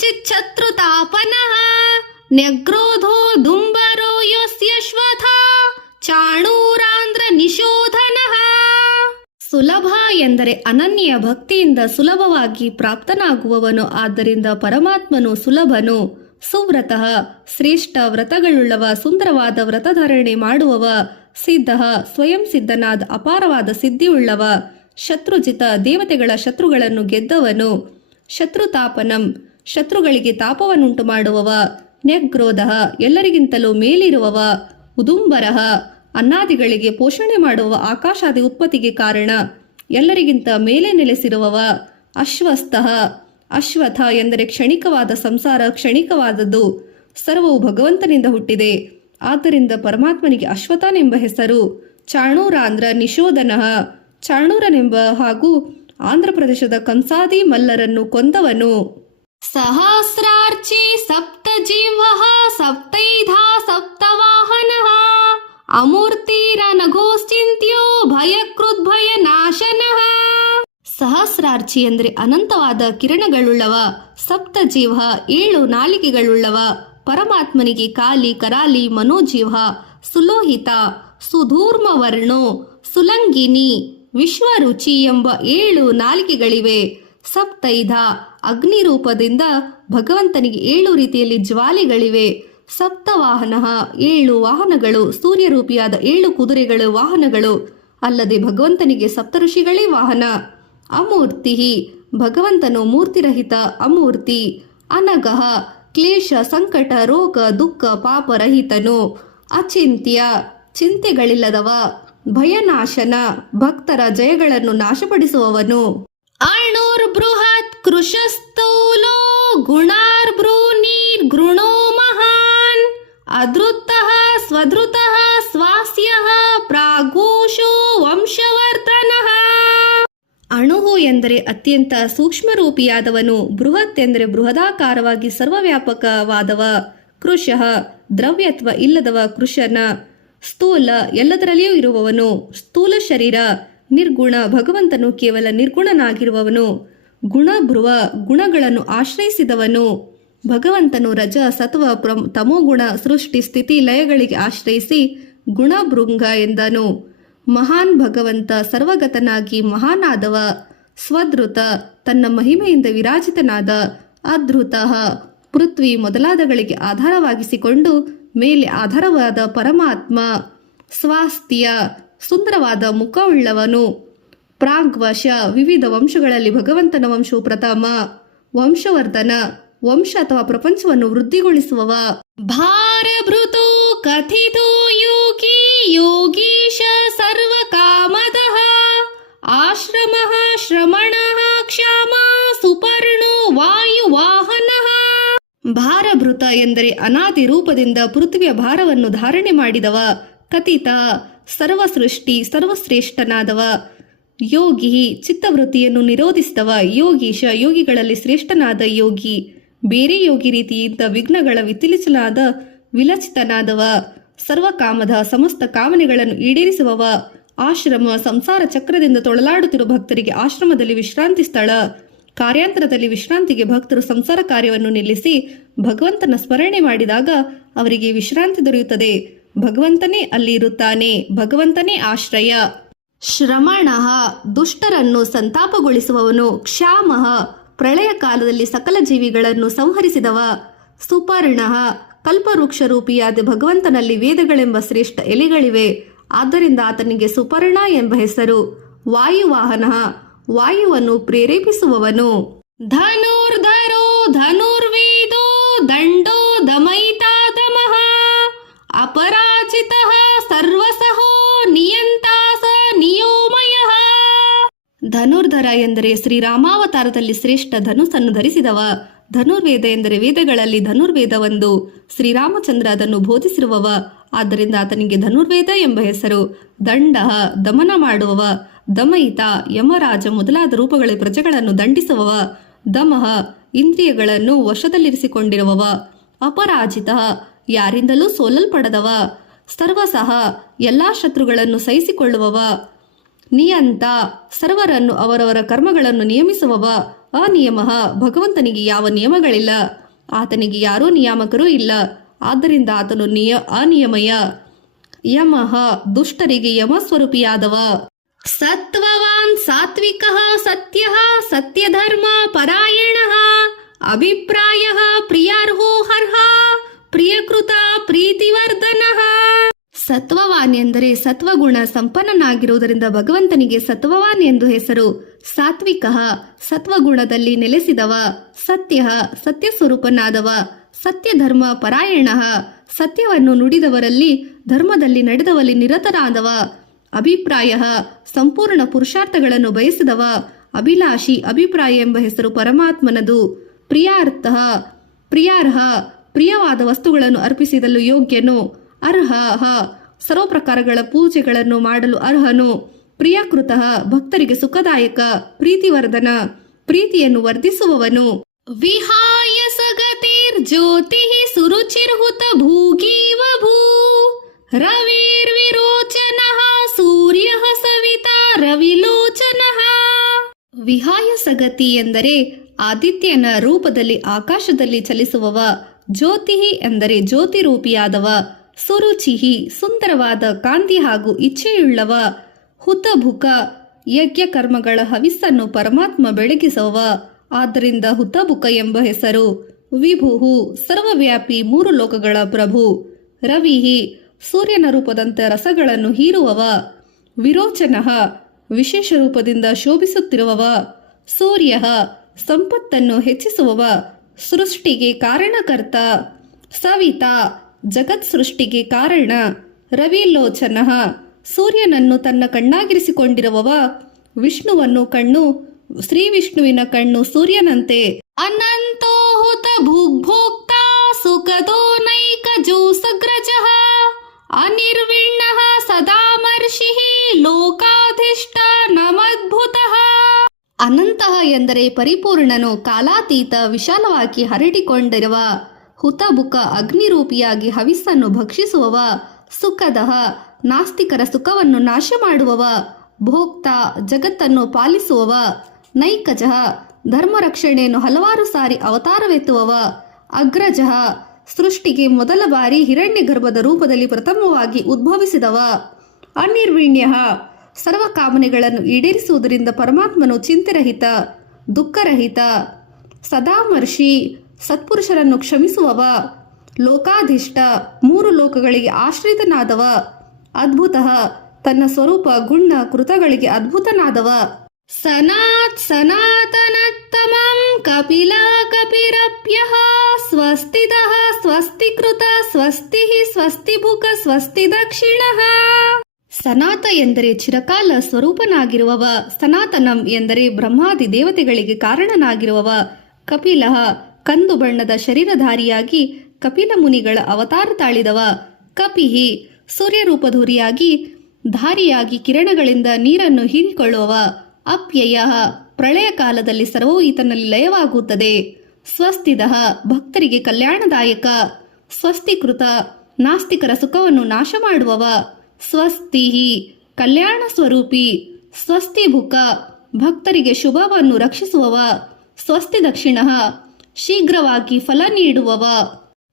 ಶತ್ರುತಾಪನಃ ನ್ಯಗ್ರೋಧೋ ದುಂಬರೋ ಯಸ್ಯಶ್ವಥ ಚಾಣೂರಾಂಧ್ರ ನಿಶೋಧನಃ. ಸುಲಭ ಎಂದರೆ ಅನನ್ಯ ಭಕ್ತಿಯಿಂದ ಸುಲಭವಾಗಿ ಪ್ರಾಪ್ತನಾಗುವವನು. ಆದ್ದರಿಂದ ಪರಮಾತ್ಮನು ಸುಲಭನು. ಸುವ್ರತಃ ಶ್ರೇಷ್ಠ ವ್ರತಗಳುಳ್ಳವ, ಸುಂದರವಾದ ವ್ರತಧಾರಣೆ ಮಾಡುವವ. ಸಿದ್ಧ ಸ್ವಯಂ ಸಿದ್ಧನಾದ ಅಪಾರವಾದ ಸಿದ್ಧಿಯುಳ್ಳವ. ಶತ್ರುಜಿತ ದೇವತೆಗಳ ಶತ್ರುಗಳನ್ನು ಗೆದ್ದವನು. ಶತ್ರುತಾಪನಂ ಶತ್ರುಗಳಿಗೆ ತಾಪವನ್ನುಂಟು ಮಾಡುವವ. ನ್ಯಗ್ರೋಧ ಎಲ್ಲರಿಗಿಂತಲೂ ಮೇಲಿರುವವ. ಉದುಂಬರಃ ಅನ್ನಾದಿಗಳಿಗೆ ಪೋಷಣೆ ಮಾಡುವ, ಆಕಾಶಾದಿ ಉತ್ಪತ್ತಿಗೆ ಕಾರಣ, ಎಲ್ಲರಿಗಿಂತ ಮೇಲೆ ನೆಲೆಸಿರುವವ. ಅಶ್ವಸ್ಥಃ ಅಶ್ವಥ ಎಂದರೆ ಕ್ಷಣಿಕವಾದ ಸಂಸಾರ, ಕ್ಷಣಿಕವಾದದ್ದು. ಸರ್ವವು ಭಗವಂತನಿಂದ ಹುಟ್ಟಿದೆ. ಆದ್ದರಿಂದ ಪರಮಾತ್ಮನಿಗೆ ಅಶ್ವಥನೆಂಬ ಹೆಸರು. ಚಾಣೂರಾಂಧ್ರ ನಿಶೋಧನಃ ಚಾಣೂರನೆಂಬ ಹಾಗೂ ಆಂಧ್ರ ಪ್ರದೇಶದ ಕಂಸಾದಿ ಮಲ್ಲರನ್ನು ಕೊಂದವನು. ಸಹಸ್ರಾರ್ಚಿ ಸಪ್ತಜೀವಃ ಸಪ್ತೈಧಾ ಸಪ್ತವಾಹನಃ ಅಮೂರ್ತಿರನಘೋಶ್ಚಿಂತ್ಯೋ ಭಯಕೃದ್ಭಯ ನಾಶನಃ. ಸಹಸ್ರಾರ್ಚಿ ಎಂದರೆ ಅನಂತವಾದ ಕಿರಣಗಳುಳ್ಳವ. ಸಪ್ತಜೀವ 7 ನಾಲಿಗೆಗಳುಳ್ಳವ. ಪರಮಾತ್ಮನಿಗೆ ಕಾಲಿ ಕರಾಲಿ ಮನೋಜೀವ. ಸುಲೋಹಿತ ಸುಧೂರ್ಮವರ್ಣೋ ಸುಲಂಗಿನಿ ವಿಶ್ವರುಚಿ ಎಂಬ 7 ನಾಲಿಗೆಗಳಿವೆ. ಸಪ್ತೈಧ ಅಗ್ನಿ ರೂಪದಿಂದ ಭಗವಂತನಿಗೆ 7 ರೀತಿಯಲ್ಲಿ ಜ್ವಾಲೆಗಳಿವೆ. ಸಪ್ತವಾಹನ 7 ವಾಹನಗಳು. ಸೂರ್ಯರೂಪಿಯಾದ 7 ಕುದುರೆಗಳು ವಾಹನಗಳು. ಅಲ್ಲದೆ ಭಗವಂತನಿಗೆ ಸಪ್ತಋಷಿಗಳೇ ವಾಹನ. ಅಮೂರ್ತಿ ಭಗವಂತನು ಮೂರ್ತಿರಹಿತ ಅಮೂರ್ತಿ. ಅನಗಃ ಕ್ಲೇಶ ಸಂಕಟ ರೋಗ ದುಃಖ ಪಾಪರಹಿತನು. ಅಚಿಂತ್ಯ ಚಿಂತೆಗಳಿಲ್ಲದವ. ಭಯನಾಶನ ಭಕ್ತರ ಜಯಗಳನ್ನು ನಾಶಪಡಿಸುವವನು. ಅಣುರ್ ಬೃಹತ್ ಕೃಶಸ್ಥೂಲೋ ಗುಣಾರ್ಭ್ರೂನಿರ್ಗೃಣೋ ಮಹಾನ್ ಅದೃತಃ ಸ್ವಧೃತಃ ಸ್ವಾಸ್ಯಃ ಪ್ರಾಗೂಷೋ ವಂಶವರ್ಧನಃ. ಅಣುಹು ಎಂದರೆ ಅತ್ಯಂತ ಸೂಕ್ಷ್ಮರೂಪಿಯಾದವನು. ಬೃಹತ್ ಎಂದರೆ ಬೃಹದಾಕಾರವಾಗಿ ಸರ್ವವ್ಯಾಪಕವಾದವ. ಕೃಶಃ ದ್ರವ್ಯತ್ವ ಇಲ್ಲದವ ಕೃಶನ. ಸ್ಥೂಲ ಎಲ್ಲದರಲ್ಲಿಯೂ ಇರುವವನು. ಸ್ಥೂಲ ಶರೀರ. ನಿರ್ಗುಣ ಭಗವಂತನು ಕೇವಲ ನಿರ್ಗುಣನಾಗಿರುವವನು. ಗುಣಭ್ರುವ ಗುಣಗಳನ್ನು ಆಶ್ರಯಿಸಿದವನು. ಭಗವಂತನು ರಜ ಸತ್ವ ತಮೋಗುಣ ಸೃಷ್ಟಿ ಸ್ಥಿತಿ ಲಯಗಳಿಗೆ ಆಶ್ರಯಿಸಿ ಗುಣಭೃಂಗ ಎಂದನು. ಮಹಾನ್ ಭಗವಂತ ಸರ್ವಗತನಾಗಿ ಮಹಾನಾದವ. ಸ್ವಧೃತ ತನ್ನ ಮಹಿಮೆಯಿಂದ ವಿರಾಜಿತನಾದ. ಅಧೃತ ಪೃಥ್ವಿ ಮೊದಲಾದಗಳಿಗೆ ಆಧಾರವಾಗಿಸಿಕೊಂಡು ಮೇಲೆ ಆಧಾರವಾದ ಪರಮಾತ್ಮ. ಸ್ವಾಸ್ಥ್ಯ ಸುಂದರವಾದ ಮುಖವುಳ್ಳವನು. ಪ್ರಾಗ್ವಶ ವಿವಿಧ ವಂಶಗಳಲ್ಲಿ ಭಗವಂತನ ವಂಶವು ಪ್ರಥಮ. ವಂಶವರ್ಧನ ವಂಶ ಅಥವಾ ಪ್ರಪಂಚವನ್ನು ವೃದ್ಧಿಗೊಳಿಸುವವ. ಭಾರಭೃತೋ ಕಥಿತೋ ಯೋಗಿ ಯೋಗೀಶ ಸರ್ವಕಾಮದಃ ಆಶ್ರಮಃ ಶ್ರಮಣಃ ಕ್ಷಾಮ ಸುಪರ್ಣೋ ವಾಯುವಾಹನಃ. ಭಾರಭೃತ ಎಂದರೆ ಅನಾದಿ ರೂಪದಿಂದ ಪೃಥ್ವಿಯ ಭಾರವನ್ನು ಧಾರಣೆ ಮಾಡಿದವ. ಕಥಿತ ಸರ್ವಸೃಷ್ಟಿ ಸರ್ವಶ್ರೇಷ್ಠನಾದವ. ಯೋಗಿ ಚಿತ್ತವೃತ್ತಿಯನ್ನು ನಿರೋಧಿಸಿದವ. ಯೋಗೀಶ ಯೋಗಿಗಳಲ್ಲಿ ಶ್ರೇಷ್ಠನಾದ ಯೋಗಿ. ಬೇರೆ ಯೋಗಿ ರೀತಿಯಿಂದ ವಿಘ್ನಗಳ ವಿಲಚಿತನಾದವ. ಸರ್ವಕಾಮದ ಸಮಸ್ತ ಕಾಮನೆಗಳನ್ನು ಈಡೇರಿಸುವವ. ಆಶ್ರಮ ಸಂಸಾರ ಚಕ್ರದಿಂದ ತೊಳಲಾಡುತ್ತಿರುವ ಭಕ್ತರಿಗೆ ಆಶ್ರಮದಲ್ಲಿ ವಿಶ್ರಾಂತಿ ಸ್ಥಳ. ಕಾರ್ಯಾಂತರದಲ್ಲಿ ವಿಶ್ರಾಂತಿಗೆ ಭಕ್ತರು ಸಂಸಾರ ಕಾರ್ಯವನ್ನು ನಿಲ್ಲಿಸಿ ಭಗವಂತನ ಸ್ಮರಣೆ ಮಾಡಿದಾಗ ಅವರಿಗೆ ವಿಶ್ರಾಂತಿ ದೊರೆಯುತ್ತದೆ. ಭಗವಂತನೇ ಅಲ್ಲಿ ಇರುತ್ತಾನೆ. ಭಗವಂತನೇ ಆಶ್ರಯ. ಶ್ರಮಣಃ ದುಷ್ಟರನ್ನು ಸಂತಾಪಗೊಳಿಸುವವನು. ಕ್ಷಾಮಃ ಪ್ರಳಯ ಕಾಲದಲ್ಲಿ ಸಕಲ ಜೀವಿಗಳನ್ನು ಸಂಹರಿಸಿದವ. ಸುಪರ್ಣಃ ಕಲ್ಪವೃಕ್ಷ ರೂಪಿಯಾದ ಭಗವಂತನಲ್ಲಿ ವೇದಗಳೆಂಬ ಶ್ರೇಷ್ಠ ಎಲೆಗಳಿವೆ. ಆದ್ದರಿಂದ ಆತನಿಗೆ ಸುಪರ್ಣ ಎಂಬ ಹೆಸರು. ವಾಯುವಾಹನ ವಾಯುವನ್ನು ಪ್ರೇರೇಪಿಸುವವನು. ಧನುರ್ಧರೋ ಧನುರ್ವೇದೋ ದಂಡೋ ದಮಯಿತಾ ದಮಃ ಅಪರಾಜಿತಃ ಸರ್ವಸಹೋ ನಿಯಂತಾ ಸ ನಿಯೋಮಯಃ. ಧನುರ್ಧರ ಎಂದರೆ ಶ್ರೀರಾಮಾವತಾರದಲ್ಲಿ ಶ್ರೇಷ್ಠ ಧನುಸ್ಸನ್ನು ಧರಿಸಿದವ. ಧನುರ್ವೇದ ಎಂದರೆ ವೇದಗಳಲ್ಲಿ ಧನುರ್ವೇದ ಒಂದು. ಶ್ರೀರಾಮಚಂದ್ರ ಅದನ್ನು ಬೋಧಿಸಿರುವವ. ಆದ್ದರಿಂದ ಆತನಿಗೆ ಧನುರ್ವೇದ ಎಂಬ ಹೆಸರು. ದಂಡ ದಮನ ಮಾಡುವವ. ದಮಯಿತ ಯಮರಾಜ ಮೊದಲಾದ ರೂಪಗಳ ಪ್ರಜೆಗಳನ್ನು ದಂಡಿಸುವವ. ದಮಃ ಇಂದ್ರಿಯಗಳನ್ನು ವಶದಲ್ಲಿರಿಸಿಕೊಂಡಿರುವವ. ಅಪರಾಜಿತ ಯಾರಿಂದಲೂ ಸೋಲಲ್ಪಡದವ. ಸರ್ವಸಹ ಎಲ್ಲಾ ಶತ್ರುಗಳನ್ನು ಸಹಿಸಿಕೊಳ್ಳುವವ. ನಿಯಂತ ಸರ್ವರನ್ನು ಅವರವರ ಕರ್ಮಗಳನ್ನು ನಿಯಮಿಸುವವ. ಅನಿಯಮ. ಭಗವಂತನಿಗೆ ಯಾವ ನಿಯಮಗಳಿಲ್ಲ, ಆತನಿಗೆ ಯಾರೂ ನಿಯಾಮಕರೂ ಇಲ್ಲ, ಆದ್ದರಿಂದ ಆತನು ಅನಿಯಮಯ. ಯಮಃ ದುಷ್ಟರಿಗೆ ಯಮಸ್ವರೂಪಿಯಾದವ. ಸತ್ವವಾನ್ ಸಾತ್ವಿಕಃ ಸತ್ಯಃ ಸತ್ಯಧರ್ಮ ಪರಾಯಣಃ ಅಭಿಪ್ರಾಯಃ ಪ್ರಿಯಾರ್ಹೋ ಹರ್ಹ ಪ್ರಿಯಕೃತ ಪ್ರೀತಿವರ್ಧನಃ. ಸತ್ವವಾನ್ ಎಂದರೆ ಸತ್ವಗುಣ ಸಂಪನ್ನನಾಗಿರುವುದರಿಂದ ಭಗವಂತನಿಗೆ ಸತ್ವವಾನ್ ಎಂದು ಹೆಸರು. ಸಾತ್ವಿಕಃ ಸತ್ವಗುಣದಲ್ಲಿ ನೆಲೆಸಿದವ. ಸತ್ಯಃ ಸತ್ಯಸ್ವರೂಪನಾದವ. ಸತ್ಯಧರ್ಮ ಪರಾಯಣಃ ಸತ್ಯವನ್ನು ನುಡಿದವರಲ್ಲಿ ಧರ್ಮದಲ್ಲಿ ನಡೆದವಲ್ಲಿ ನಿರತರಾದವ. ಅಭಿಪ್ರಾಯ ಸಂಪೂರ್ಣ ಪುರುಷಾರ್ಥಗಳನ್ನು ಬಯಸಿದವ. ಅಭಿಲಾಷಿ ಅಭಿಪ್ರಾಯ ಎಂಬ ಹೆಸರು ಪರಮಾತ್ಮನದು. ಪ್ರಿಯಾರ್ಥ ಪ್ರಿಯಾರ್ಹ ಪ್ರಿಯವಾದ ವಸ್ತುಗಳನ್ನು ಅರ್ಪಿಸಿದಲು ಯೋಗ್ಯನು. ಅರ್ಹ ಸರ್ವ ಪ್ರಕಾರಗಳ ಪೂಜೆಗಳನ್ನು ಮಾಡಲು ಅರ್ಹನು. ಪ್ರಿಯಕೃತ ಭಕ್ತರಿಗೆ ಸುಖದಾಯಕ. ಪ್ರೀತಿವರ್ಧನ ಪ್ರೀತಿಯನ್ನು ವರ್ಧಿಸುವವನು. ವಿಹಾಯ ಸಗತಿರ್ಜ್ಯೋತಿ ಸುರುಚಿರ್ಹುತ ಭೂಗೀವ ಭೂ ರವಿರ್ವಿರೋಚನಃ ಸೂರ್ಯ ಸವಿತಾ ರವಿಲೋಚನಃ. ವಿಹಾಯ ಸಗತಿ ಎಂದರೆ ಆದಿತ್ಯನ ರೂಪದಲ್ಲಿ ಆಕಾಶದಲ್ಲಿ ಚಲಿಸುವವ. ಜ್ಯೋತಿ ಎಂದರೆ ಜ್ಯೋತಿರೂಪಿಯಾದವ. ಸುರುಚಿಹಿ ಸುಂದರವಾದ ಕಾಂತಿ ಹಾಗೂ ಇಚ್ಛೆಯುಳ್ಳವ. ಹುತಭುಕ ಯಜ್ಞ ಕರ್ಮಗಳ ಹವಿಸ್ಸನ್ನು ಪರಮಾತ್ಮ ಬೆಳಗಿಸುವವ. ಆದ್ದರಿಂದ ಹುತಭುಕ ಎಂಬ ಹೆಸರು. ವಿಭುಹು ಸರ್ವವ್ಯಾಪಿ ಮೂರು ಲೋಕಗಳ ಪ್ರಭು. ರವಿಹಿ ಸೂರ್ಯನ ರೂಪದಂತೆ ರಸಗಳನ್ನು ಹೀರುವವ. ವಿರೋಚನಃ ವಿಶೇಷ ರೂಪದಿಂದ ಶೋಭಿಸುತ್ತಿರುವವ. ಸೂರ್ಯ ಸಂಪತ್ತನ್ನು ಹೆಚ್ಚಿಸುವವ. ಸೃಷ್ಟಿಗೆ ಕಾರಣಕರ್ತ. ಸವಿತಾ ಜಗತ್ ಸೃಷ್ಟಿಗೆ ಕಾರಣ. ರವಿಲೋಚನಃ ಸೂರ್ಯನನ್ನು ತನ್ನ ಕಣ್ಣಾಗಿರಿಸಿಕೊಂಡಿರುವವ. ವಿಷ್ಣುವನ್ನು ಕಣ್ಣು ಶ್ರೀ ವಿಷ್ಣುವಿನ ಕಣ್ಣು ಸೂರ್ಯನಂತೆ. ಅನಂತೋ ಹುತ ಭುಗ್ಭೋಕ್ತ ಸುಖದೋ ನೈಕ ಜೋಸಗ್ರಜಃ ಅನಿರ್ವಿಣ್ಣಃ ಸದಾಮರ್ಷಿಃ ಲೋಕಾಧಿಷ್ಠ ನಮದ್ಭುತಃ. ಅನಂತಹ ಎಂದರೆ ಪರಿಪೂರ್ಣನು, ಕಾಲಾತೀತ, ವಿಶಾಲವಾಗಿ ಹರಡಿಕೊಂಡಿರುವ. ಹುತಬುಕ ಅಗ್ನಿರೂಪಿಯಾಗಿ ಹವಿಸ್ಸನ್ನು ಭಕ್ಷಿಸುವವ. ಸುಖದಃ ನಾಸ್ತಿಕರ ಸುಖವನ್ನು ನಾಶ ಮಾಡುವವ. ಭೋಕ್ತ ಜಗತ್ತನ್ನು ಪಾಲಿಸುವವ. ನೈಕಜಃ ಧರ್ಮ ರಕ್ಷಣೆಯನ್ನು ಹಲವಾರು ಸಾರಿ ಅವತಾರವೆತ್ತುವವ. ಅಗ್ರಜಃ ಸೃಷ್ಟಿಗೆ ಮೊದಲ ಬಾರಿ ಹಿರಣ್ಯ ಗರ್ಭದ ರೂಪದಲ್ಲಿ ಪ್ರಥಮವಾಗಿ ಉದ್ಭವಿಸಿದವ. ಅನಿರ್ವಿಣ್ಯ ಸರ್ವ ಕಾಮನೆಗಳನ್ನು ಈಡೇರಿಸುವುದರಿಂದ ಪರಮಾತ್ಮನು ಚಿಂತೆರಹಿತ, ದುಃಖರಹಿತ. ಸದಾಮರ್ಷಿ ಸತ್ಪುರುಷರನ್ನು ಕ್ಷಮಿಸುವವ. ಲೋಕಾಧಿಷ್ಠ ಮೂರು ಲೋಕಗಳಿಗೆ ಆಶ್ರಿತನಾದವ. ಅದ್ಭುತ ತನ್ನ ಸ್ವರೂಪ ಗುಣ ಕೃತಗಳಿಗೆ ಅದ್ಭುತನಾದವ. ಸನಾತನತ್ತಮಂ ಕಪಿಲ ಕಪಿರಪ್ಯಃ ಸ್ವಸ್ತಿದಃ ಸ್ವಸ್ತಿಕೃತ ಸ್ವಸ್ತಿ ಸ್ವಸ್ತಿಭುಕ ಸ್ವಸ್ತಿ ದಕ್ಷಿಣಃ. ಸನಾತ ಎಂದರೆ ಚಿರಕಾಲ ಸ್ವರೂಪನಾಗಿರುವವ. ಸನಾತನಂ ಎಂದರೆ ಬ್ರಹ್ಮಾದಿ ದೇವತೆಗಳಿಗೆ ಕಾರಣನಾಗಿರುವವ. ಕಪಿಲಃ ಕಂದು ಬಣ್ಣದ ಶರೀರಧಾರಿಯಾಗಿ ಕಪಿಲ ಮುನಿಗಳ ಅವತಾರ ತಾಳಿದವ. ಕಪಿಹಿ ಸೂರ್ಯರೂಪಧೂರಿಯಾಗಿ ಧಾರಿಯಾಗಿ ಕಿರಣಗಳಿಂದ ನೀರನ್ನು ಹೀರಿಕೊಳ್ಳುವವ. ಅಪ್ಯಯ ಪ್ರಳಯ ಕಾಲದಲ್ಲಿ ಸರ್ವೂ ಈತನಲ್ಲಿ ಲಯವಾಗುತ್ತದೆ. ಸ್ವಸ್ತಿದಃ ಭಕ್ತರಿಗೆ ಕಲ್ಯಾಣದಾಯಕ. ಸ್ವಸ್ತಿಕೃತ ನಾಸ್ತಿಕರ ಸುಖವನ್ನು ನಾಶ ಮಾಡುವವ. ಸ್ವಸ್ತಿಹಿ ಕಲ್ಯಾಣ ಸ್ವರೂಪಿ. ಸ್ವಸ್ತಿಭುಕ ಭಕ್ತರಿಗೆ ಶುಭವನ್ನು ರಕ್ಷಿಸುವವ. ಸ್ವಸ್ತಿ ದಕ್ಷಿಣಃ ಶೀಘ್ರವಾಗಿ ಫಲ ನೀಡುವವ.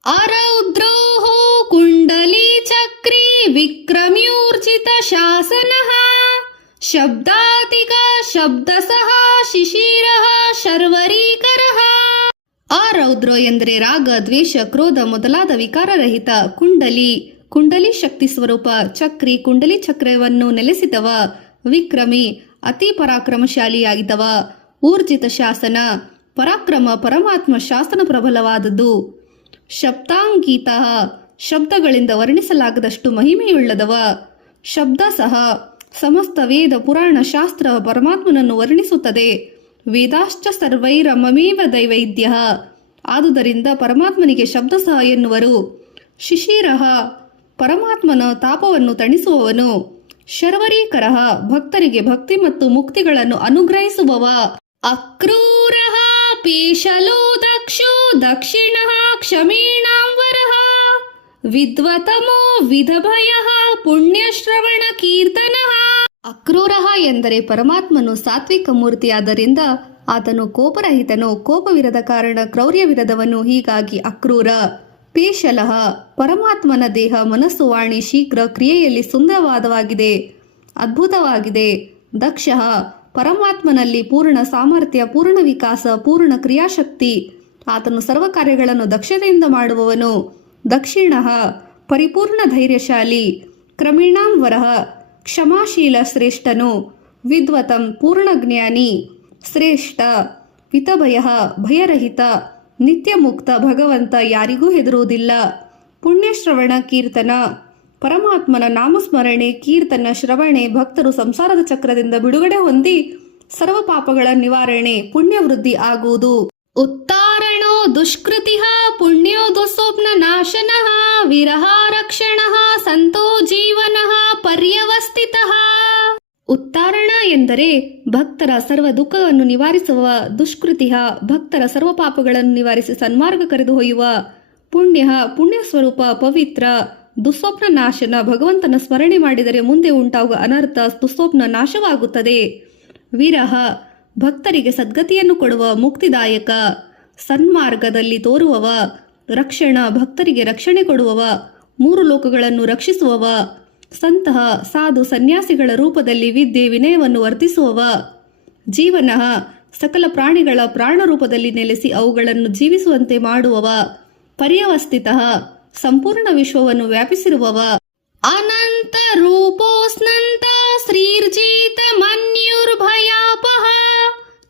ಅರೌದ್ರೋಹೋ ಕುಂಡಲಿ ಚಕ್ರಿ ವಿಕ್ರಮ್ಯೂರ್ಜಿತ ಶಾಸನಃ ಶಬ್ದಾತಿಕ ಶಬ್ದಸಃ ಶಿಶಿರಃ ಶರ್ವರೀಕರಃ. ಆರೌದ್ರೋ ಎಂದರೆ ರಾಗ ದ್ವೇಷ ಕ್ರೋಧ ಮೊದಲಾದ ವಿಕಾರರಹಿತ. ಕುಂಡಲಿ ಕುಂಡಲಿ ಶಕ್ತಿ ಸ್ವರೂಪ. ಚಕ್ರಿ ಕುಂಡಲಿ ಚಕ್ರವನ್ನು ನೆಲೆಸಿದವ. ವಿಕ್ರಮಿ ಅತಿ ಪರಾಕ್ರಮಶಾಲಿಯಾಗಿದ್ದವ. ಊರ್ಜಿತ ಶಾಸನ ಪರಾಕ್ರಮ ಪರಮಾತ್ಮ ಶಾಸನ ಪ್ರಬಲವಾದದ್ದು. ಶಬ್ದಾಂಗೀತ ಶಬ್ದಗಳಿಂದ ವರ್ಣಿಸಲಾಗದಷ್ಟು ಮಹಿಮೆಯುಳ್ಳದವ. ಶಬ್ದ ಸಹ ಸಮಸ್ತ ವೇದ ಪುರಾಣ ಶಾಸ್ತ್ರ ಪರಮಾತ್ಮನನ್ನು ವರ್ಣಿಸುತ್ತದೆ. ವೇದಾಶ್ಚ ಸರ್ವೈರಮಮೇವ ದೈವೈದ್ಯ ಆದುದರಿಂದ ಪರಮಾತ್ಮನಿಗೆ ಶಬ್ದ ಸಹ ಎನ್ನುವರು. ಶಿಶಿರಃ ಪರಮಾತ್ಮನ ತಾಪವನ್ನು ತಣಿಸುವವನು. ಶರ್ವರೀಕರಃ ಭಕ್ತರಿಗೆ ಭಕ್ತಿ ಮತ್ತು ಮುಕ್ತಿಗಳನ್ನು ಅನುಗ್ರಹಿಸುವವ. ಅಕ್ರೂರಃ ಪೇಶಲೋ ದಕ್ಷೋ ದಕ್ಷಿಣಃ ಕ್ಷಮೀಣಾಂ ವರಃ ವಿದ್ವತಮೋ ವಿಧಭಯಃ ಪುಣ್ಯಶ್ರವಣ ಕೀರ್ತನಃ. ಅಕ್ರೂರಃ ಎಂದರೆ ಪರಮಾತ್ಮನು ಸಾತ್ವಿಕ ಮೂರ್ತಿಯಾದ್ದರಿಂದ ಆತನು ಕೋಪರಹಿತನು, ಕೋಪವಿರದ ಕಾರಣ ಕ್ರೌರ್ಯವಿರದವನು, ಹೀಗಾಗಿ ಅಕ್ರೂರ. ಪೇಶಲಃ, ಪರಮಾತ್ಮನ ದೇಹ ಮನಸ್ಸು ವಾಣಿ ಶೀಘ್ರ ಕ್ರಿಯೆಯಲ್ಲಿ ಸುಂದರವಾದವಾಗಿದೆ, ಅದ್ಭುತವಾಗಿದೆ. ದಕ್ಷಃ, ಪರಮಾತ್ಮನಲ್ಲಿ ಪೂರ್ಣ ಸಾಮರ್ಥ್ಯ, ಪೂರ್ಣ ವಿಕಾಸ, ಪೂರ್ಣ ಕ್ರಿಯಾಶಕ್ತಿ. ಆತನು ಸರ್ವ ಕಾರ್ಯಗಳನ್ನು ದಕ್ಷತೆಯಿಂದ ಮಾಡುವವನು. ದಕ್ಷಿಣಃ, ಪರಿಪೂರ್ಣ ಧೈರ್ಯಶಾಲಿ. ಕ್ರಮೇಣಾಂ ವರಃ, ಕ್ಷಮಾಶೀಲ ಶ್ರೇಷ್ಠನು. ವಿದ್ವತಂ, ಪೂರ್ಣ ಜ್ಞಾನಿ ಶ್ರೇಷ್ಠ. ವಿತಭಯ, ಭಯರಹಿತ, ನಿತ್ಯ ಮುಕ್ತ ಭಗವಂತ, ಯಾರಿಗೂ ಹೆದರುವುದಿಲ್ಲ. ಪುಣ್ಯಶ್ರವಣ ಕೀರ್ತನ, ಪರಮಾತ್ಮನ ನಾಮಸ್ಮರಣೆ, ಕೀರ್ತನ, ಶ್ರವಣೆ ಭಕ್ತರು ಸಂಸಾರದ ಚಕ್ರದಿಂದ ಬಿಡುಗಡೆ ಹೊಂದಿ ಸರ್ವ ಪಾಪಗಳ ನಿವಾರಣೆ, ಪುಣ್ಯವೃದ್ಧಿ ಆಗುವುದು. ಉತ್ತಾರಣೋ ದುಷ್ಕೃತಿಃ ಪುಣ್ಯೋ ದುಸ್ವಪ್ನ ನಾಶನಃ ವಿರಹ ರಕ್ಷಣಃ ಸಂತೋ ಜೀವನಃ ಪರ್ಯವಸ್ಥಿತಃ. ಉತ್ತಾರಣ ಎಂದರೆ ಭಕ್ತರ ಸರ್ವ ದುಃಖವನ್ನು ನಿವಾರಿಸುವ. ದುಷ್ಕೃತಿಃ, ಭಕ್ತರ ಸರ್ವ ಪಾಪಗಳನ್ನು ನಿವಾರಿಸಿ ಸನ್ಮಾರ್ಗ ಕರೆದೊಯ್ಯುವ. ಪುಣ್ಯ, ಪುಣ್ಯ ಸ್ವರೂಪ, ಪವಿತ್ರ. ದುಸ್ವಪ್ನ ನಾಶನ, ಭಗವಂತನ ಸ್ಮರಣೆ ಮಾಡಿದರೆ ಮುಂದೆ ಉಂಟಾಗುವ ಅನರ್ಥ, ದುಸ್ವಪ್ನ ನಾಶವಾಗುತ್ತದೆ. ವಿರಹ, ಭಕ್ತರಿಗೆ ಸದ್ಗತಿಯನ್ನು ಕೊಡುವ, ಮುಕ್ತಿದಾಯಕ. ಸನ್ಮಾರ್ಗದಲ್ಲಿ ತೋರುವವ. ರಕ್ಷಣ, ಭಕ್ತರಿಗೆ ರಕ್ಷಣೆ ಕೊಡುವವ, ಮೂರು ಲೋಕಗಳನ್ನು ರಕ್ಷಿಸುವವ. ಸಂತಹ, ಸಾಧು ಸನ್ಯಾಸಿಗಳ ರೂಪದಲ್ಲಿ ವಿದ್ಯೆ ವಿನಯವನ್ನು ವರ್ತಿಸುವವ. ಜೀವನ, ಸಕಲ ಪ್ರಾಣಿಗಳ ಪ್ರಾಣ ರೂಪದಲ್ಲಿ ನೆಲೆಸಿ ಅವುಗಳನ್ನು ಜೀವಿಸುವಂತೆ ಮಾಡುವವ. ಪರ್ಯವಸ್ಥಿತ, ಸಂಪೂರ್ಣ ವಿಶ್ವವನ್ನು ವ್ಯಾಪಿಸಿರುವವ. ಅನಂತ ರೂಪೋಸ್ನಂತ ಶ್ರೀರ್ಜಿತ ಮನ್ಯುರ್ಭಯಾಪಹ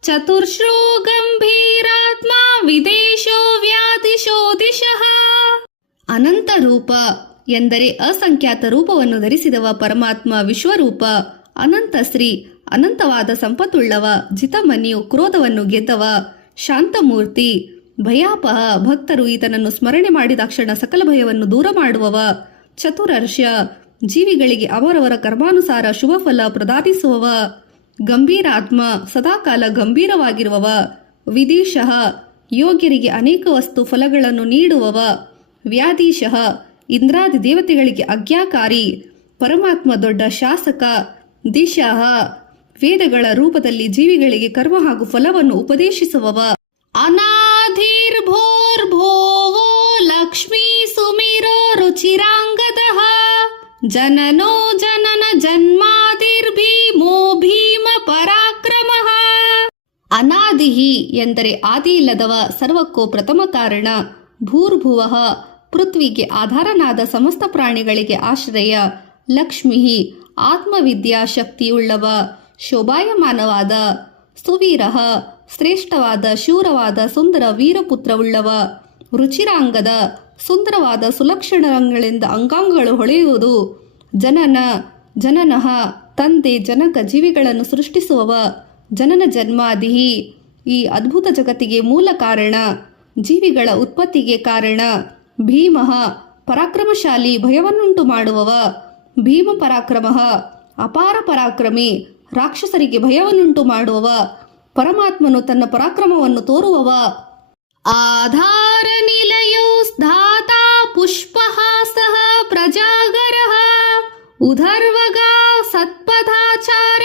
ಚತುರ್ಶ್ರೋ ಗಂಭೀರಾತ್ಮ ವಿದೇಶೋ ವ್ಯಾಧಿಶೋ ದಿಶಃ. ಅನಂತ ರೂಪ ಎಂದರೆ ಅಸಂಖ್ಯಾತ ರೂಪವನ್ನು ಧರಿಸಿದವ ಪರಮಾತ್ಮ, ವಿಶ್ವರೂಪ. ಅನಂತ ಶ್ರೀ, ಅನಂತವಾದ ಸಂಪತ್ತುಳ್ಳವ. ಜಿತಮನ್ಯು, ಕ್ರೋಧವನ್ನು ಗೆದ್ದವ. ಶಾಂತಮೂರ್ತಿ. ಭಯಾಪಹ, ಭಕ್ತರು ಈತನನ್ನು ಸ್ಮರಣೆ ಮಾಡಿದಾಕ್ಷಣ ಸಕಲ ಭಯವನ್ನು ದೂರ ಮಾಡುವವ. ಚತುರರ್ಷ, ಜೀವಿಗಳಿಗೆ ಅವರವರ ಕರ್ಮಾನುಸಾರ ಶುಭ ಫಲ ಪ್ರದಾನಿಸುವವ. ಗಂಭೀರಾತ್ಮ, ಸದಾಕಾಲ ಗಂಭೀರವಾಗಿರುವವ. ವಿದೀಶಃ, ಯೋಗ್ಯರಿಗೆ ಅನೇಕ ವಸ್ತು ಫಲಗಳನ್ನು ನೀಡುವವ. ವ್ಯಾಧೀಶಃ, ಇಂದ್ರಾದಿ ದೇವತೆಗಳಿಗೆ ಆಜ್ಞಾಕಾರಿ. ಪರಮಾತ್ಮ ದೊಡ್ಡ ಶಾಸಕ. ದಿಶಃ, ವೇದಗಳ ರೂಪದಲ್ಲಿ ಜೀವಿಗಳಿಗೆ ಕರ್ಮ ಹಾಗೂ ಫಲವನ್ನು ಉಪದೇಶಿಸುವವ. ಅನಾಧಿರ್ಭೋರ್ಭೋವೋ ಲಕ್ಷ್ಮೀ ಸುಮಿರೋ ರುಚಿರಾಂಗದಃ ಜನನೋ ಜನನ ಜನ್ಮಾದಿರ್ಭೀಮೋ ಭೀಮ ಪರಾಕ್ರಮಃ. ಅನಾದಿಹಿ ಎಂದರೆ ಆದಿ ಇಲ್ಲದವ, ಸರ್ವಕ್ಕೂ ಪ್ರಥಮ ಕಾರಣ. ಭೂರ್ಭುವಃ, ಪೃಥ್ವಿಗೆ ಆಧಾರನಾದ ಸಮಸ್ತ ಪ್ರಾಣಿಗಳಿಗೆ ಆಶ್ರಯ. ಲಕ್ಷ್ಮೀ, ಆತ್ಮವಿದ್ಯಾ ಶಕ್ತಿಯುಳ್ಳವ, ಶೋಭಾಯಮಾನವಾದ. ಸುವೀರಃ, ಶ್ರೇಷ್ಠವಾದ, ಶೂರವಾದ, ಸುಂದರ ವೀರಪುತ್ರವುಳ್ಳವ. ರುಚಿರಾಂಗದ, ಸುಂದರವಾದ ಸುಲಕ್ಷಣಗಳಿಂದ ಅಂಗಾಂಗಗಳು ಹೊಳೆಯುವುದು. ಜನನ, ಜನನಃ, ತಂದೆ, ಜನಕ, ಜೀವಿಗಳನ್ನು ಸೃಷ್ಟಿಸುವವ. ಜನನ ಜನ್ಮಾದಿಹಿ, ಈ ಅದ್ಭುತ ಜಗತ್ತಿಗೆ ಮೂಲ ಕಾರಣ, ಜೀವಿಗಳ ಉತ್ಪತ್ತಿಗೆ ಕಾರಣ. ಭೀಮಃ, ಪರಾಕ್ರಮಶಾಲಿ, ಭಯವನ್ನುಂಟು ಮಾಡುವವ. ಭೀಮ ಪರಾಕ್ರಮಃ, ಅಪಾರ ಪರಾಕ್ರಮಿ, ರಾಕ್ಷಸರಿಗೆ ಭಯವನ್ನುಂಟು ಮಾಡುವವ. ಪರಮಾತ್ಮನು ತನ್ನ ಪರಾಕ್ರಮವನ್ನು ತೋರುವವ. ಆಧಾರ ನಿಲಯೋ ಧಾತಾ ಪುಷ್ಪಹಾಸಃ ಪ್ರಜಾಗರಃ ಉಧರ್ವಗ ಸತ್ಪದಾಚಾರ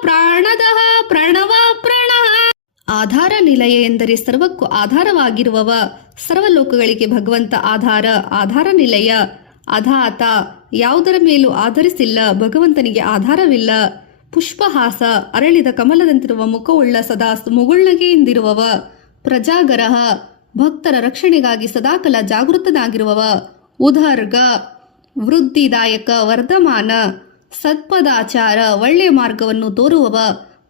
ಪ್ರಾಣದಃ ಪ್ರಣವ ಪ್ರಣಃ. ಆಧಾರ ನಿಲಯ ಎಂದರೆ ಸರ್ವಕ್ಕೂ ಆಧಾರವಾಗಿರುವವ. ಸರ್ವಲೋಕಗಳಿಗೆ ಭಗವಂತ ಆಧಾರ. ಆಧಾರ ನಿಲಯ. ಅಧಾತ, ಯಾವುದರ ಮೇಲೂ ಆಧರಿಸಿಲ್ಲ, ಭಗವಂತನಿಗೆ ಆಧಾರವಿಲ್ಲ. ಪುಷ್ಪಹಾಸ, ಅರಳಿದ ಕಮಲದಂತಿರುವ ಮುಖವುಳ್ಳ, ಸದಾ ಮುಗುಳ್ನಗೆಯಿಂದಿರುವವ. ಪ್ರಜಾಗರಃ, ಭಕ್ತರ ರಕ್ಷಣೆಗಾಗಿ ಸದಾಕಾಲ ಜಾಗೃತನಾಗಿರುವವ. ಉದರ್ಗ, ವೃದ್ಧಿದಾಯಕ, ವರ್ಧಮಾನ. ಸತ್ಪದಾಚಾರ, ಒಳ್ಳೆಯ ಮಾರ್ಗವನ್ನು ತೋರುವವ.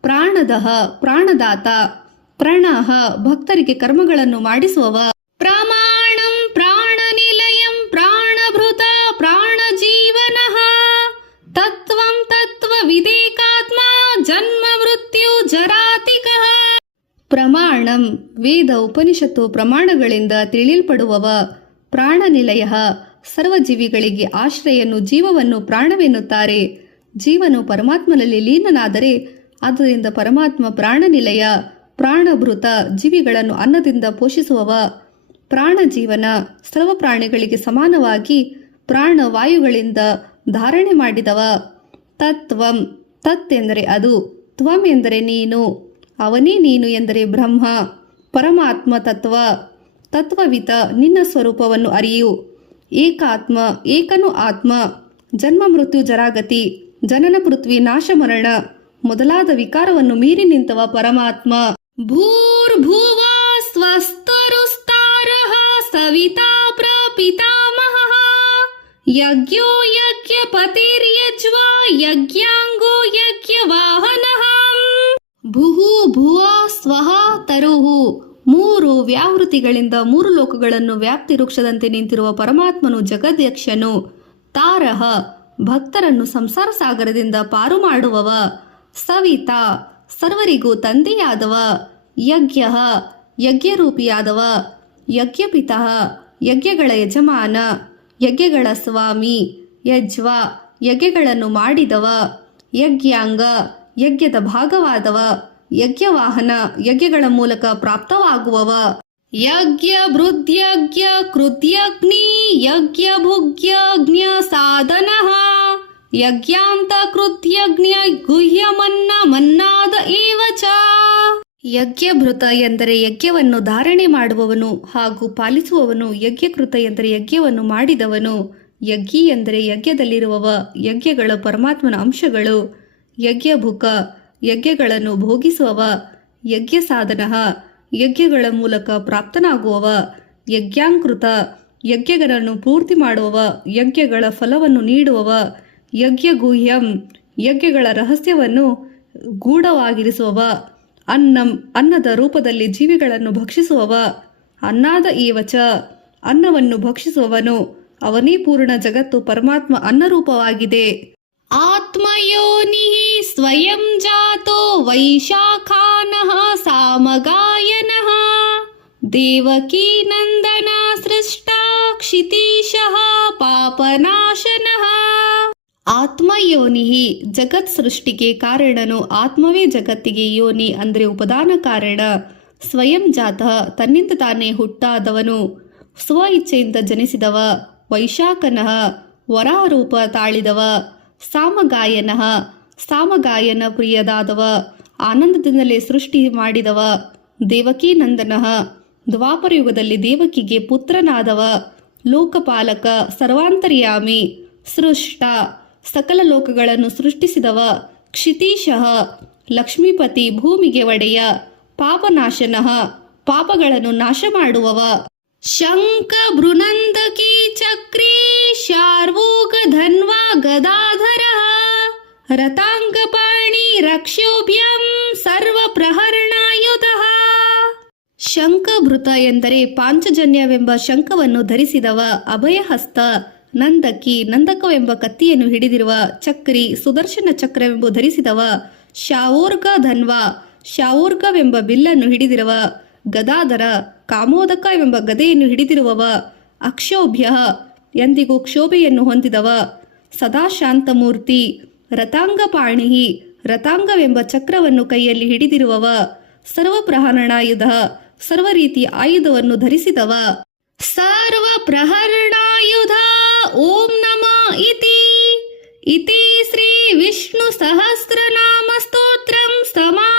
ಪ್ರಾಣದಃ, ಪ್ರಾಣದಾತ. ಪ್ರಣಃ, ಭಕ್ತರಿಗೆ ಕರ್ಮಗಳನ್ನು ಮಾಡಿಸುವವ. ಪ್ರಮಾಣಂ ಪ್ರಾಣನಿಲಯಂ ಪ್ರಾಣಭೃತ ಪ್ರಾಣಜೀವನಃ ತತ್ವಂ ತತ್ವ ವಿದೇಕಾತ್ಮ ಜನ್ಮ ಮೃತ್ಯು ಜರಾತಿಕಃ. ಪ್ರಮಾಣಂ, ವೇದ ಉಪನಿಷತ್ತು ಪ್ರಮಾಣಗಳಿಂದ ತಿಳಿಯಲ್ಪಡುವವ. ಪ್ರಾಣನಿಲಯ, ಸರ್ವಜೀವಿಗಳಿಗೆ ಆಶ್ರಯನು, ಜೀವವನ್ನು ಪ್ರಾಣವೆನ್ನುತ್ತಾರೆ. ಜೀವನು ಪರಮಾತ್ಮನಲ್ಲಿ ಲೀನನಾದರೆ ಆದ್ದರಿಂದ ಪರಮಾತ್ಮ ಪ್ರಾಣನಿಲಯ. ಪ್ರಾಣಭೃತ, ಜೀವಿಗಳನ್ನು ಅನ್ನದಿಂದ ಪೋಷಿಸುವವ. ಪ್ರಾಣಜೀವನ, ಸರ್ವ ಪ್ರಾಣಿಗಳಿಗೆ ಸಮಾನವಾಗಿ ಪ್ರಾಣವಾಯುಗಳಿಂದ ಧಾರಣೆ ಮಾಡಿದವ. ತತ್ವಂ, ತತ್ ಎಂದರೆ ಅದು, ತ್ವಂ ಎಂದರೆ ನೀನು. ಅವನೇ ನೀನು ಎಂದರೆ ಬ್ರಹ್ಮ, ಪರಮಾತ್ಮ ತತ್ವ, ತತ್ವವಿತ ನಿನ್ನ ಸ್ವರೂಪವನ್ನು ಅರಿಯು. ಏಕಾತ್ಮ, ಏಕನು ಆತ್ಮ, ಜನ್ಮ ಮೃತ್ಯು ಜರಾಗತಿ, ಜನನ ಪೃಥ್ವಿ ನಾಶ ಮರಣ ಮೊದಲಾದ ವಿಕಾರವನ್ನು ಮೀರಿ ನಿಂತವ ಪರಮಾತ್ಮ. ಭೂರ್ಭುವ ಸ್ವಸ್ತರುಸ್ತಾರಃ ಸವಿತಾ ಪ್ರಪಿತಾಮಹಃ ಯಜ್ಞೋ ಯಜ್ಞಪತಿರ್ಯಜ್ವಾ ಯಜ್ಞಾಂಗೋ ಯಜ್ಞವಾಹನಃ. ಭುಹು ಭುವ ಸ್ವಹ ತರುಹು, ಮೂರು ವ್ಯಾವೃತಿಗಳಿಂದ ಮೂರು ಲೋಕಗಳನ್ನು ವ್ಯಾಪ್ತಿ ವೃಕ್ಷದಂತೆ ನಿಂತಿರುವ ಪರಮಾತ್ಮನು ಜಗದ್ಯಕ್ಷನು. ತಾರಹ, ಭಕ್ತರನ್ನು ಸಂಸಾರ ಸಾಗರದಿಂದ ಪಾರು ಮಾಡುವವ. ಸವಿತಾ, ಸರ್ವರಿಗೂ ತಂದೆಯಾದವ. ಯಜ್ಞ, ಯಜ್ಞರೂಪಿಯಾದವ. ಯಜ್ಞಪಿತಃ, ಯಜ್ಞಗಳ ಯಜಮಾನ, ಯಜ್ಞಗಳ ಸ್ವಾಮಿ. ಯಜ್ವ, ಯಜ್ಞಗಳನ್ನು ಮಾಡಿದವ. ಯಜ್ಞಾಂಗ, ಯಜ್ಞದ ಭಾಗವಾದವ. ಯಜ್ಞವಾಹನ, ಯಜ್ಞಗಳ ಮೂಲಕ ಪ್ರಾಪ್ತವಾಗುವವ. ಯಜ್ಞ ಭೃದ್ಯಜ್ಞ ಕೃತ್ಯಗ್ನಿ ಯಜ್ಞ ಭುಗ್ಯಜ್ಞ ಸಾಧನಃ ಯಜ್ಞಾಂತ ಕೃತ್ಯಜ್ಞ ಗುಹ್ಯಮನ್ನ ಮನ್ನಾದ ಏವ ಚ. ಯಜ್ಞಭೃತ ಎಂದರೆ ಯಜ್ಞವನ್ನು ಧಾರಣೆ ಮಾಡುವವನು ಹಾಗೂ ಪಾಲಿಸುವವನು. ಯಜ್ಞಕೃತ ಎಂದರೆ ಯಜ್ಞವನ್ನು ಮಾಡಿದವನು. ಯಜ್ಞಿ ಎಂದರೆ ಯಜ್ಞದಲ್ಲಿರುವವ, ಯಜ್ಞಗಳ ಪರಮಾತ್ಮನ ಅಂಶಗಳು. ಯಜ್ಞಭುಕ, ಯಜ್ಞಗಳನ್ನು ಭೋಗಿಸುವವ. ಯಜ್ಞ ಸಾಧನ, ಯಜ್ಞಗಳ ಮೂಲಕ ಪ್ರಾಪ್ತನಾಗುವವ. ಯಜ್ಞಾಂಕೃತ, ಯಜ್ಞಗಳನ್ನು ಪೂರ್ತಿ ಮಾಡುವವ, ಯಜ್ಞಗಳ ಫಲವನ್ನು ನೀಡುವವ. ಯಜ್ಞಗುಹ್ಯಂ, ಯಜ್ಞಗಳ ರಹಸ್ಯವನ್ನು ಗೂಢವಾಗಿರಿಸುವವ. ಅನ್ನಂ, ಅನ್ನದ ರೂಪದಲ್ಲಿ ಜೀವಿಗಳನ್ನು ಭಕ್ಷಿಸುವವ. ಅನ್ನಾದ ಏವಚ, ಅನ್ನವನ್ನು ಭಕ್ಷಿಸುವವನು. ಅವನೇ ಪೂರ್ಣ ಜಗತ್ತು ಪರಮಾತ್ಮ ಅನ್ನರೂಪವಾಗಿದೆ. ಆತ್ಮಯೋನಿ ಸ್ವಯಂ ಜಾತೋ ವೈಶಾಖಾನಃ ಸಾಮಗಾಯನಃ ದೇವಕೀ ನಂದನ ಸೃಷ್ಟ ಕ್ಷಿತೀಶಃ ಪಾಪನಾಶನಃ. ಆತ್ಮಯೋನಿ, ಜಗತ್ ಸೃಷ್ಟಿಗೆ ಕಾರಣನು. ಆತ್ಮವೇ ಜಗತ್ತಿಗೆ ಯೋನಿ ಅಂದರೆ ಉಪದಾನ ಕಾರಣ. ಸ್ವಯಂ ಜಾತ, ತನ್ನಿಂದ ತಾನೇ ಹುಟ್ಟಾದವನು, ಸ್ವ ಇಚ್ಛೆಯಿಂದ ಜನಿಸಿದವ. ವೈಶಾಖನಃ, ವರಾರೂಪ ತಾಳಿದವ. ಸಾಮಗಾಯನಃ, ಸಾಮಗಾಯನ ಪ್ರಿಯದಾದವ, ಆನಂದದಿಂದಲೇ ಸೃಷ್ಟಿ ಮಾಡಿದವ. ದೇವಕೀ ನಂದನಃ, ದ್ವಾಪರಯುಗದಲ್ಲಿ ದೇವಕಿಗೆ ಪುತ್ರನಾದವ. ಲೋಕಪಾಲಕ, ಸರ್ವಾಂತರ್ಯಾಮಿ. ಸೃಷ್ಟ, ಸಕಲ ಲೋಕಗಳನ್ನು ಸೃಷ್ಟಿಸಿದವ. ಕ್ಷಿತೀಶಃ, ಲಕ್ಷ್ಮೀಪತಿ, ಭೂಮಿಗೆ ಒಡೆಯ. ಪಾಪನಾಶನಃ, ಪಾಪಗಳನ್ನು ನಾಶ ಮಾಡುವವ. ಶಂಖ ಬೃನಂದಕಿ ಚಕ್ರೀ ಶಾರ್ವೂಗ ಧನ್ವಾ ಗದಾಧರ ರತಾಂಗಪಾಣಿ ರಕ್ಷೋಭ್ಯಂ ಸರ್ವ ಪ್ರಹರಣಾಯುಧಃ. ಶಂಖಭೃತ ಎಂದರೆ ಪಾಂಚಜನ್ಯವೆಂಬ ಶಂಖವನ್ನು ಧರಿಸಿದವ. ಅಭಯಹಸ್ತ, ನಂದಕಿ, ನಂದಕವೆಂಬ ಕತ್ತಿಯನ್ನು ಹಿಡಿದಿರುವ. ಚಕ್ರಿ, ಸುದರ್ಶನ ಚಕ್ರವೆಂಬ ಧರಿಸಿದವ. ಶಾವೋರ್ಗ ಧನ್ವಾ, ಶಾವೋರ್ಗವೆಂಬ ಬಿಲ್ಲನ್ನು ಹಿಡಿದಿರುವ. ಗದಾಧರ, ಕಾಮೋದಕವೆಂಬ ಗದೆಯನ್ನು ಹಿಡಿದಿರುವವ. ಅಕ್ಷೋಭ್ಯ, ಎಂದಿಗೂ ಕ್ಷೋಭೆಯನ್ನು ಹೊಂದಿದವ. ಸದಾ ಶಾಂತಮೂರ್ತಿ. ರತಾಂಗಪಾಣಿ, ರತಾಂಗವೆಂಬ ಚಕ್ರವನ್ನು ಕೈಯಲ್ಲಿ ಹಿಡಿದಿರುವವ. ಸರ್ವಪ್ರಹರಣಾಯುಧ, ಸರ್ವ ರೀತಿಯ ಆಯುಧವನ್ನು ಧರಿಸಿದವ. ಸರ್ವ ಪ್ರಹರಣಾಯುಧ ಓಂ ನಮ ಇತಿ. ಇತಿ ಶ್ರೀ ವಿಷ್ಣು ಸಹಸ್ರನಾಮ ಸ್ತೋತ್ರಂ ಸಮಾ